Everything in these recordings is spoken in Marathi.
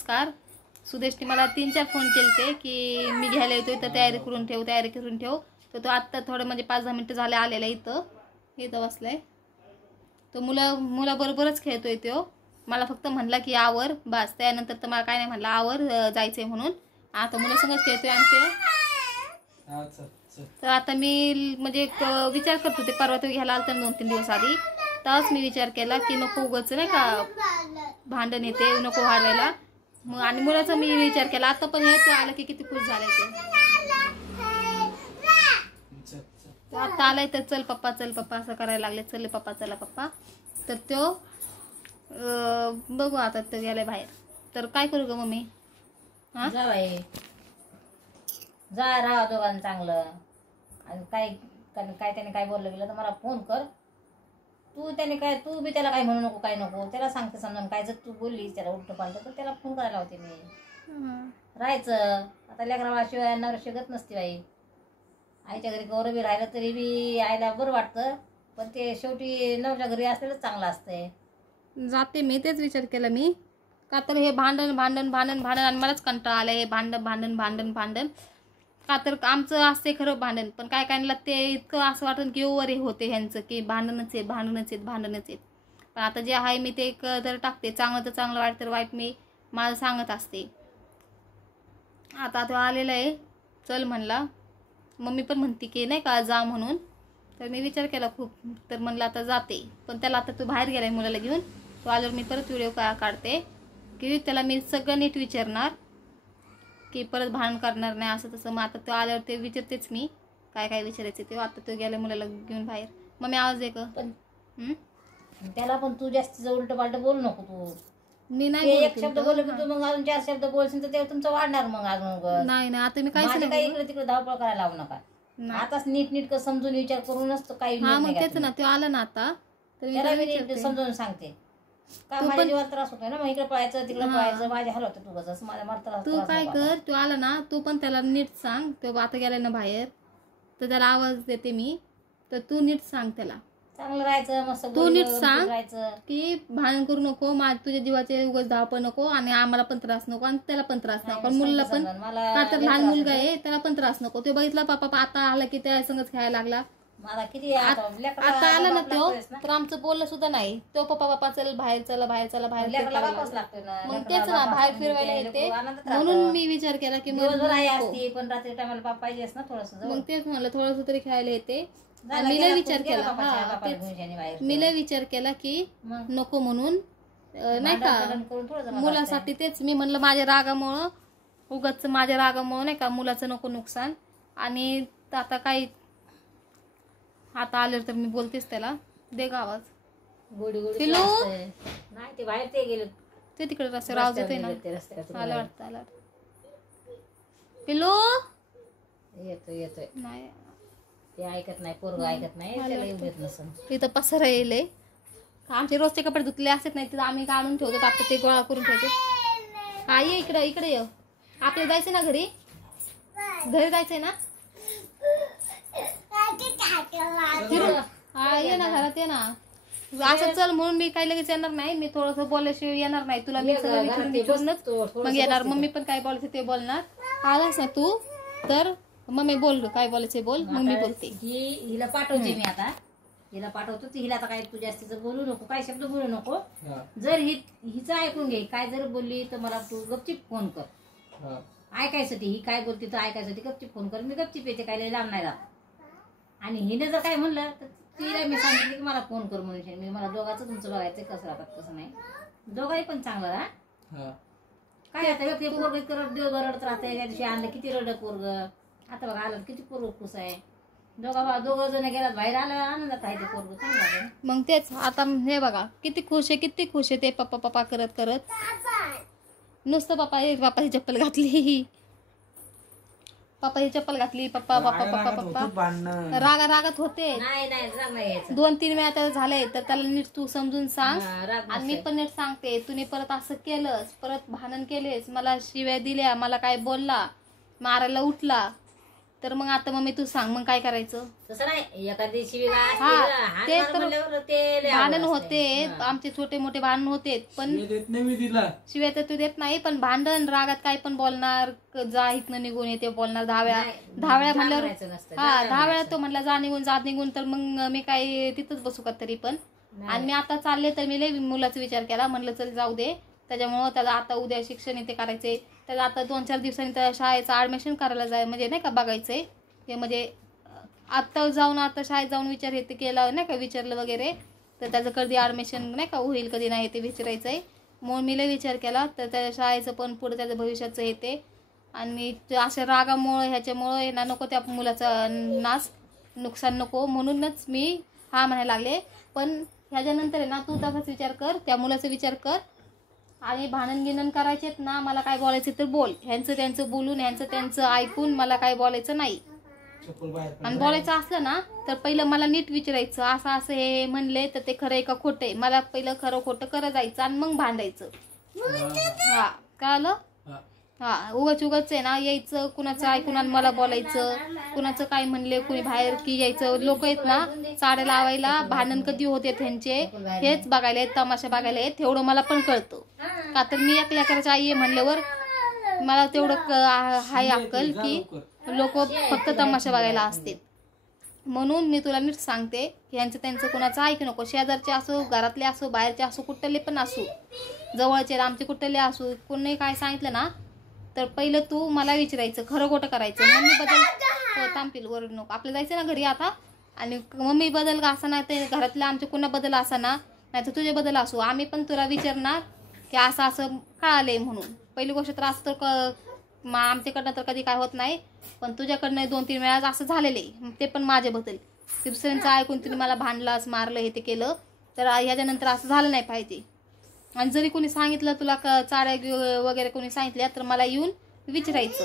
नमस्कार. सुदेशने मला 3-4 फोन केलते की मी घ्यायला येतोय तर तयारी करून ठेव. तर तो आत्ता थोडं म्हणजे 5-10 मिनिटं झाले आलेला इथं बसलाय. तो मुलाबरोबरच खेळतोय तो. मला फक्त म्हणला की आवर बस. त्यानंतर तर मला काय नाही म्हणला, आवर जायचंय म्हणून. आता मुलासंगच खेळतोय आणि ते तर आता मी म्हणजे विचार करत होते, परवा तो घ्यायला आलता 2-3 दिवस आधी. तरच मी विचार केला की नको उगाच नाही का भांडण येते, नको वाढवायला. मग आणि मुलाचा मी विचार केला. आता पण हे तो आला की किती खुश झालाय तो आता आलाय तर चल पप्पा असं करायला लागले. चल पप्पा, चला पप्पा. तर तो बघू आता तो गेलाय बाहेर. तर काय करू ग मम्मी? हा जा राहा दोघांना चांगलं. आणि काय त्याने काय बोललं गेलं तर मला फोन कर. तू बी त्याला काय म्हणू नको, काय नको. त्याला सांगते समजून. काय जर तू बोललीस त्याला उलट पालट तर त्याला फोन करायला होते मी. राहायचं आता लेकराला शिवाय नवरा शिकत नसते बाई. आईच्या घरी गौरव बी राहिलं तरी बी आईला बरं वाटतं, पण ते शेवटी नवऱ्याच्या घरी असलेलंच चांगलं असतंय. जाते मी, तेच विचार केला मी. का तर हे भांडण आणि मलाच कंटाळा आलाय हे भांडण. का तर आमचं असते खरं भांडण, पण काय कायला ते इतकं असं वाटतं की ओव्हर होते ह्यांचं की भांडणच आहेत. पण आता जे आहे मी ते तर टाकते. चांगलं तर चांगलं, वाईट तर वाईट मी माझं सांगत असते. आता तो आलेला आहे, चल म्हणला. मम्मी पण म्हणते की नाही का जा म्हणून. तर मी विचार केला खूप, तर म्हणलं आता जाते. पण त्याला आता तो बाहेर गेलाय मुलाला घेऊन. तो आल्यावर मी परत व्हिडिओ काढते की त्याला मी सगळं नीट विचारणार की परत भांडण करणार नाही असं तसं. मग आता तो आल्यावर ते विचारतेच मी काय विचारायचं ते. आता तो गेला मुलाला घेऊन बाहेर. मग मी आवाज दे पण त्याला पण तू जास्त उलट पालट बोलू नको. तू मी नाही एक शब्द बोलले की तू मग अजून 4 शब्द बोलशील तर ते तुमचं वाढणार. मग अजून नाही आता मी काही इकडे तिकडे धावपळ करायला लावू नका. आताच नीट समजून विचार करूनच तो काही मग तेच ना. तो आला ना आता तर त्याला मी नीट समजून सांगते. का माझ्या जीवाला त्रास होतोय ना, मग इकडे पळायचं तिकडे पळायचं. माझ्या हाल होतं. तू कसं माझ्या मला त्रास. तू काय कर, तू आला ना तू पण त्याला नीट सांग. तो आता गेलाय ना बाहेर तर त्याला आवाज देते मी. तर तू नीट सांग त्याला चांगलं राहायचं, मस्त तू नीट सांग की भांडण करू नको, तुझ्या जीवाचे उगाच धावपळ नको आणि आम्हाला पण त्रास नको आणि त्याला पण त्रास नको. पण मुलाला पण का तर लहान मुलगा आहे त्याला पण त्रास नको. तो बघितला पप्पा आता आला की त्या संगच खेळायला लागला. मला किती आता आला ना तो तर आमचं बोललं सुद्धा नाही. तो पप्पा चल बाहेर मग तेच ना बाहेर फिरवायला येते. म्हणून मी विचार केला की पण रात्री टायमाला पाप पाहिजेस ना थोडस. मग तेच म्हणलं थोडस तरी खेळायला येते. मीला विचार केला की नको म्हणून नाही का मुलासाठी. तेच मी म्हणलं माझ्या रागामुळं नाही का मुलाचं नको नुकसान. आणि आता काही आता आलं तर मी बोलतेच त्याला. दे गा आवाज. पिलू नाही ते बाहेर ते गेले ते तिकडे रस्त्यावर आवाज येतोय ना. आला वाटतं पिलू येतोय नाही ते ऐकत नाही. पोरग ऐकत नाही. त्याला येऊ देत नसन. इथं पसरा येईल. आमचे रोजचे कपडे धुतले असत नाही तर आम्ही काढून ठेवतो. आता ते गोळा करून ठेवतो. हा ये इकडे ये. आपल्याला जायचं ना घरी जायचंय ना. हा ये ना घरात ये ना. असं चल म्हणून मी काही लगेच येणार नाही. मी थोडस बोलल्याशिवाय येणार नाही. तुला मी सगळं विचारूनच मग येणार. मम्मी पण काय बोलायचं ते बोलणार. आलास ना तू तर मम्मी बोल काय बोलायचं बोल. मग मी बोलते. हिला पाठवते मी आता. हिला पाठवतो. हिला आता काय तू जास्तीचं बोलू नको, काय शब्द बोलू नको. जर हिचं ऐकून घे. काय जर बोलली तर मला तू गपचिप फोन कर ऐकायसाठी. ही काय बोलते तर ऐकायसाठी गपचिप फोन कर. मी गपचिप येते. काय लांब नाही राहत. आणि हिने जर काय म्हणलं तर तिला मी सांगितलं की मला फोन कर म्हणून. मी मला दोघांचं तुमचं बघायचं कसं राहतात कसं नाही. दोघाही पण चांगलं राहा. काय आता व्यक्ती पोरग दिवसभर रडत राहते. त्या दिवशी आणलं किती रडत पोरग. आता बघा आलं किती पोरग खुश आहे. दोघं जण गेलात बाहेर आलं आनंदात आहे ते पोरग चांगलं. मग तेच आता हे बघा किती खुश आहे ते पप्पा करत नुसतं पप्पा ही चप्पल घातली. पप्पा ही चप्पल घातली. पप्पा रागात होते. 2-3 वेळा त्याला झालंय तर त्याला नीट तू समजून सांग. आणि मी पण नीट सांगते. तुम्ही परत असं केलंस, परत भांडण केलेस, मला शिव्या दिल्या, मला काय बोलला, मारायला उठला तर मग आता मम्मी तू सांग मग काय करायचं. तसं नाही एखादी शिवीगाळ हा, असते ते ना, तर म्हणल्यावर ते लय भांडण अवघड होते असते. आमचे छोटे मोठे भांडण होते पण देत नाही मी तिला. शिवाय तर तू देत नाही पण भांडण रागात काय पण बोलणार जा इथनं निघून येते बोलणार दहा वेळा जा म्हणल्यावर म्हणायचं नसतं, हा जा 10 वेळा म्हणायचं. तो म्हणला जा निघून तर मग मी काय तिथंच बसू का तरी पण. नाही. आणि मी आता चालले तर मी लय मुलाचा विचार केला म्हणलं चल जाऊ दे त्याच्यामुळं त्याला आता उद्या शिक्षण इथे करायचंय त्याला आता 2-4 दिवसांनी त्या शाळेचं ऍडमिशन करायला जाय म्हणजे नाही का बघायचंय ते म्हणजे आता जाऊन आता शाळेत जाऊन विचार हे ते केलं नाही का विचारलं वगैरे तर त्याचं कधी ऍडमिशन नाही का होईल कधी नाही ते विचारायचंय. म्हणून मी लय विचार केला तर त्या शाळेचं पण पुढे त्याचं भविष्याचं हे ते आणि अशा रागामुळं ह्याच्यामुळं येणार नको त्या मुलाचा नुकसान नको म्हणूनच मी हा म्हणायला लागले. पण ह्याच्यानंतर आहे ना तू तसाच विचार कर त्या मुलाचा विचार कर आणि भांडण गिणन करायचेत ना मला काय बोलायचं तर बोल ह्यांचं त्यांचं बोलून ह्यांचं त्यांचं ऐकून मला काय बोलायचं नाही. आणि बोलायचं असलं ना तर पहिलं मला नीट विचारायचं असं असं हे म्हणले तर ते खरं आहे का खोटं आहे मला पहिलं खरं खोटं करत जायचं आणि मग भांडायचं. हा कळलं. हा उगाच आहे ना यायचं कुणाचं ऐकून आणि मला बोलायचं कुणाचं काय म्हणले कुणी बाहेर की यायचं लोक आहेत ना साड्या लावायला भांडण कधी होते त्यांचे हेच बघायला येत तमाशा बघायला येत तेवढं मला पण कळतं का तर मी एक लेकराची आई आहे म्हणल्यावर मला तेवढं हाय अक्कल की लोक फक्त तमाशा बघायला असते. म्हणून मी तुला नीट सांगते यांचं त्यांचं कुणाचं ऐकू नको शेजारचे असो घरातले असो बाहेरचे असो कुठले पण असो जवळचे आमचे कुठले असो कोणी काय सांगितलं ना तर पहिलं तू मला विचारायचं खरं खोटं करायचं. मम्मी बदल थांबतील वरून नको आपलं जायचं ना घरी आता आणि मम्मी बदल असा नाही ते घरातल्या आमच्या कुणा बदल असा ना नाही तर तुझे बदल असो आम्ही पण तुला विचारणार की असं असं कळालंय म्हणून. पहिली गोष्ट तर असं तर आमच्याकडनं तर कधी काय होत नाही पण तुझ्याकडनं 2-3 वेळा असं झालेलं आहे ते पण माझ्याबद्दल की दुसऱ्यांचं ऐकून तुम्ही मला भांडलास मारलं हे ते केलं तर ह्याच्यानंतर असं झालं नाही पाहिजे. आणि जरी कोणी सांगितलं तुला चाड्या वगैरे कोणी सांगितल्या तर मला येऊन विचारायचं.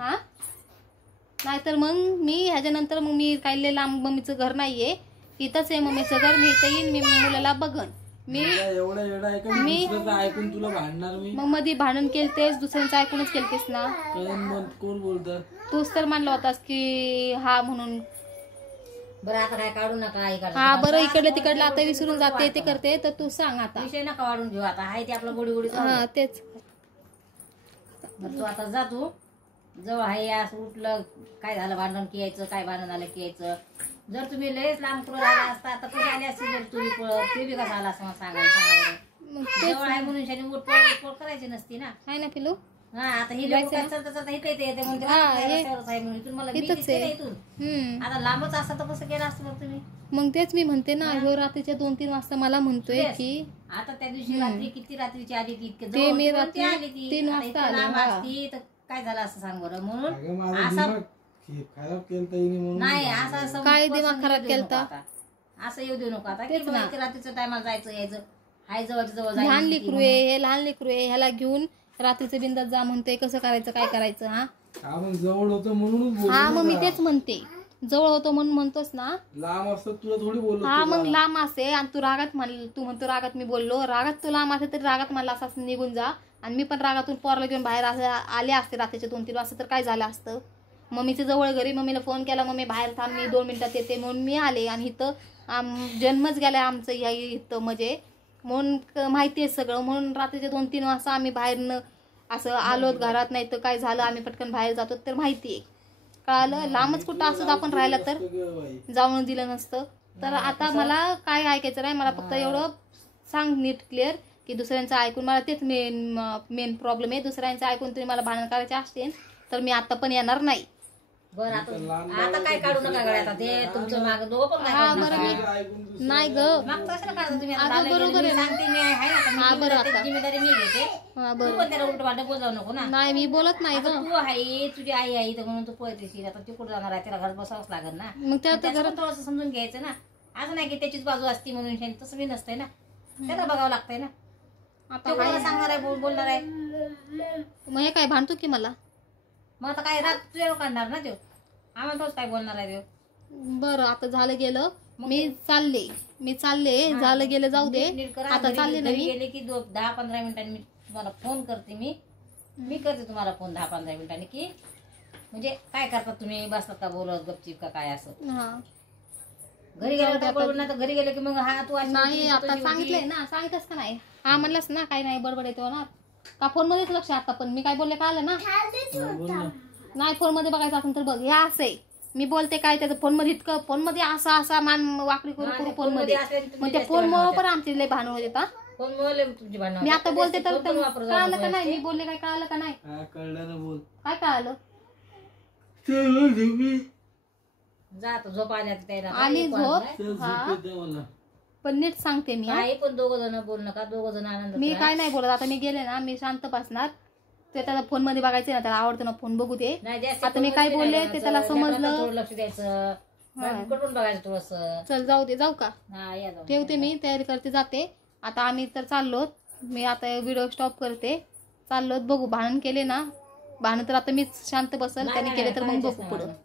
हा नाहीतर मग मी ह्याच्यानंतर मग मी काही लांब मम्मीचं घर नाहीये इथंच आहे मम्मीचं घर मी इथं येईन मी मुलाला बघन मी ऐकून तुला भांडणार मी मग मध्ये भांडण केलतेस दुसऱ्यांचं ऐकूनच केलतेस ना. कोण बोलत तूच तर मानला होतास की हा म्हणून. बरं आता काय काढू नका हा बरं इकडलं तिकडलं आता विसरून जाते ते करते तर तू सांग आता विषय नका वाढून घेऊ आता आहे ते आपलं गोडी गोडी हा तेच. तू आता जा तू जवळ आहे असं उठलं काय झालं भांडण की यायचं काय भांडण झालं की यायचं. जर तुम्ही लयच लांब पुढे आला असता आता तुम्ही आले असते जर तुम्ही पळत ते बी कसं आला असं सांगायला जवळ आहे म्हणून शाने उठपोळ करायची नसती ना आहे ना पिलू. हा आता ही लोक चलता इकडे येते म्हणते मला इथून आता लांबच असता तर कसं केलं असतं मग तुम्ही. मग तेच मी म्हणते ना ह्यो रात्रीच्या 2-3 वाजता मला म्हणतोय की आता त्या दिवशी रात्री किती रात्रीची आली ती इतके ते मी जवळ रात्री आली ती 3 आता वाजता इतकं आले. लांब हा. असती तर काय झालं असं सांग बरं. म्हणून असं असं खराब केलं नाही असं काय प्रसंग दिमाग खराब येऊ देऊ केलता? नको आता. असं येऊ देऊ नको आता की तेच ना. बाबा इतक्या रात्रीच्या टायमाला जायचं यायचं हाय जवळच्या जवळ लहान जायचं लेकरू आहे हे लहान लेकरू आहे ह्याला घेऊन रात्रीचं बिंदात जा म्हणतोय कसं करायचं काय करायचं. हा जवळ होतं म्हणूनच हा मग मी तेच म्हणते जवळ होतो म्हणून म्हणतोस ना लांब असतं तुला थोडी बोलत हा मग लांब असे आणि तू रागात म्हण तू म्हणतो रागात मी बोललो रागात तू लांब असे तरी रागात मला असं निघून जा आणि मी पण रागातून पोरला घेऊन बाहेर असं आले असते रात्रीचे 2-3 वाजता तर काय झालं असतं. मम्मीच्या जवळ घरी मम्मीला फोन केला मम्मी बाहेर थांब मी 2 मिनिटात येते म्हणून मी आले आणि इथं जन्मच गेलाय आमचं या इथं म्हणजे म्हणून माहिती आहे सगळं म्हणून रात्रीचे 2-3 वाजता आम्ही बाहेरनं असं आलोत घरात नाही तर काय झालं आम्ही पटकन बाहेर जातो तर माहिती आहे कळालं. लांबच कुठं असत आपण राहिला तर जाऊन दिलं नसतं. तर आता मला काय ऐकायचं नाही मला फक्त एवढं सांग नीट क्लिअर की दुसऱ्यांचं ऐकून मला तेच मेन प्रॉब्लेम आहे. दुसऱ्यांचं ऐकून तुम्ही मला भांडण करायचे असतील तर मी आता पण येणार नाही. बरं आता काय काढू नका गड्या आता ते तुमचं माग दोघं पण हा काय बरं मी नाही ग मागचं असं काढा तुम्ही आता अगं, आलं बरोबर गेलं, आहे मी ना. सांगते मी आहे ना हा, आता बरं मी आता. जिम्मेदारी मी घेते हा तू बरं पण त्याला उलट वाटत बोलावू नको ना. नाही मी बोलत नाही ग. आता तू आहे तुझी आई आहे तर म्हणून तू पळतेशील आता ती कुठं जाणार आहे तिला घरात बसावंच लागेल ना. मग त्या त्याचं पण थोडंसं समजून घ्यायचं ना असं नाही की त्याचीच बाजू असती म्हणून शांत तसं बी नसतंय ना त्याला बघावं लागतंय ना. आता तो कोणाला सांगणार आहे बोलणार आहे मग हे काय भांडतो की मला. मग आता काय राग तुझ्यावर काढणार ना तो आम्हाला तोच काय बोलणार आहे तो. बरं आता झालं गेलं मी चालले झालं गेलं जाऊ दे नीट करा. आता घरी- चालले ना घरी मी. गेले की 10-15 मिनिटांनी मी तुम्हाला फोन करते मी करते तुम्हाला फोन 10-15 मिनिटांनी की म्हणजे काय करतात तुम्ही, बसतात का बोलत गपचीप का काय असं? हा घरी गेलं काय बरोबर ना, तर घरी गेलं की मग हा तू अशी नाही होती, आता तशी होती. सांगितलंय ना, सांगितलंस का नाही? हा म्हणलास ना काही नाही बडबड येते होणार का फोन मध्येच लक्ष आता, पण मी काय बोलले कळालं ना? बोल ना. नाही फोन मध्ये बघायचं असेल तर बघ, हे असं आहे मी बोलते काय त्याचं फोन मध्ये इतकं, फोन मध्ये असा असा मान वाकडी करू करू फोन मध्ये, मग त्या फोन मुळे पण आमची लय भांडण होते. आता फोन मुळे तुमची भांडणं मी होतात. आता बोलते तर फोन पण वापरत जाऊ कळालं का नको नाही? मी याचे. बोलले काय कळालं का नाही? काय कळलं ना बोल. काय कळालं? चल झोपी. जा आता झोप आल्या त्याला आली काही पण झोप. नाही. चल हा. झोप येते मला. पण नीट सांगते मी हा. काही पण दोघं जण बोल नका, दोघं जण आनंद मी काय नाही बोलत. आता मी गेले ना, मी शांत बसणार. ते त्याला फोन मध्ये बघायचे ना, त्याला आवडतं ना फोन बघू दे. आता मी काय बोलले ते त्याला समजलं. थोडं लक्ष द्यायचं, कटून बघायचं थोडस. चल जाऊ दे, जाऊ का? हा या जाऊ. ठेवते मी, तयारी करते, जाते. आता आम्ही तर चाललोत. मी आता व्हिडिओ स्टॉप करते. चाललोत, बघू भांडण केले ना, भांडण तर आता मीच शांत बसल, नाही, त्याने नाही, केले तर मग करायचंच बघू नाही पुढं. भांडण.